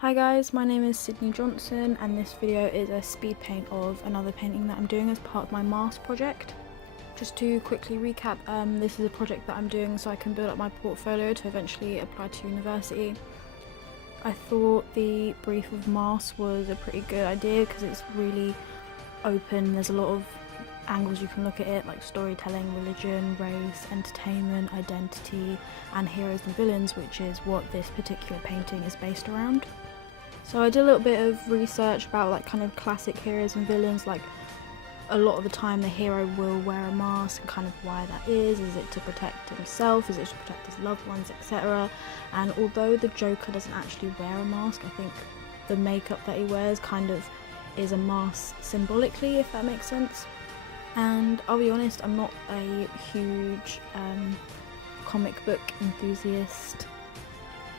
Hi guys, my name is Sydney Johnson and this video is a speed paint of another painting that I'm doing as part of my master project. Just to quickly recap, this is a project that I'm doing so I can build up my portfolio to eventually apply to university. I thought the brief of mass was a pretty good idea because it's really open. There's a lot of angles you can look at it, like storytelling, religion, race, entertainment, identity, and heroes and villains, which is what this particular painting is based around. So I did a little bit of research about like kind of classic heroes and villains. Like a lot of the time the hero will wear a mask, and kind of why that is it to protect himself, is it to protect his loved ones, etc. And although the Joker doesn't actually wear a mask, I think the makeup that he wears kind of is a mask symbolically, if that makes sense. And I'll be honest, I'm not a huge comic book enthusiast.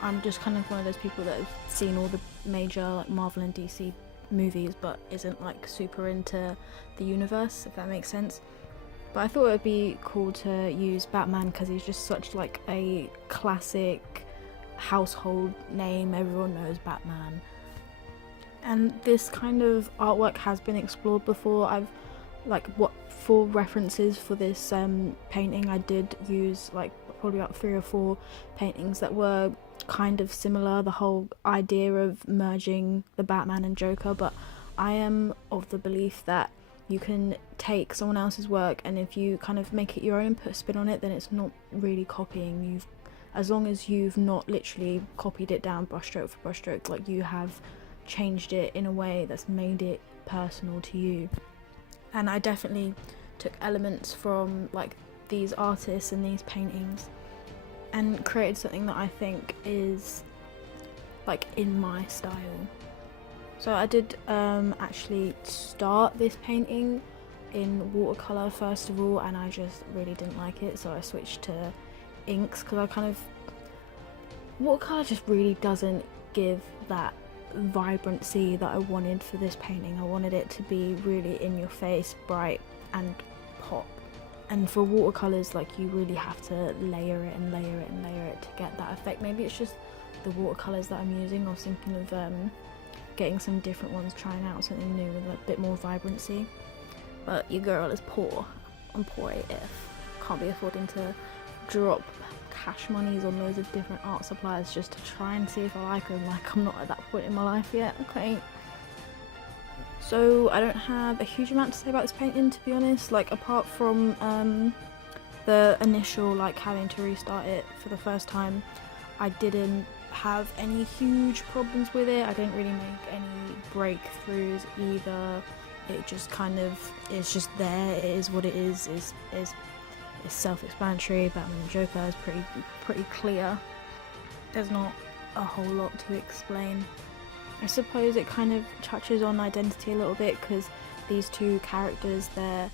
I'm just kind of one of those people that have seen all the major like Marvel and DC movies but isn't like super into the universe, if that makes sense. But I thought it would be cool to use Batman because he's just such like a classic household name. Everyone knows Batman. And this kind of artwork has been explored before. For references for this painting, I did use like probably about 3 or 4 paintings that were kind of similar, the whole idea of merging the Batman and Joker, but I am of the belief that you can take someone else's work and if you kind of make it your own and put a spin on it, then it's not really copying. As long as you've not literally copied it down brushstroke for brushstroke, like you have changed it in a way that's made it personal to you. And I definitely took elements from like these artists and these paintings and created something that I think is like in my style. So I did actually start this painting in watercolour first of all, and I just really didn't like it, so I switched to inks because watercolour just really doesn't give that vibrancy that I wanted for this painting. I wanted it to be really in your face, bright and pop. And for watercolours, like you really have to layer it and layer it and layer it to get that effect. Maybe it's just the watercolours that I'm using. I was thinking of getting some different ones, trying out something new with a bit more vibrancy. But your girl is poor. I'm poor AF. Can't be affording to drop cash monies on loads of different art supplies just to try and see if I like them. Like, I'm not at that point in my life yet, okay? So I don't have a huge amount to say about this painting, to be honest. Like, apart from the initial like having to restart it for the first time, I didn't have any huge problems with it. I didn't really make any breakthroughs either. It just kind of is just there. It is what it is. It's self-explanatory. Batman and Joker is pretty clear. There's not a whole lot to explain. I suppose it kind of touches on identity a little bit because these two characters, their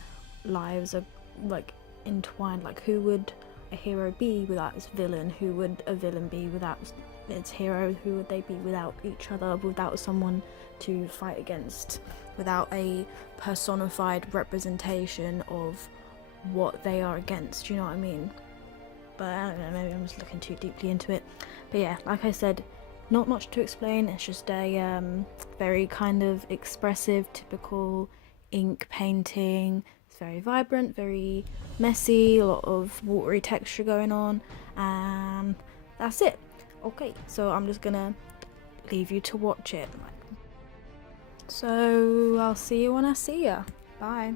lives are like entwined. Like, who would a hero be without his villain? Who would a villain be without its hero? Who would they be without each other, without someone to fight against, without a personified representation of what they are against, you know what I mean? But I don't know, maybe I'm just looking too deeply into it. But yeah, like I said, not much to explain. It's just a very kind of expressive, typical ink painting. It's very vibrant, very messy, a lot of watery texture going on, and that's it. Okay, so I'm just gonna leave you to watch it. So I'll see you when I see ya. Bye.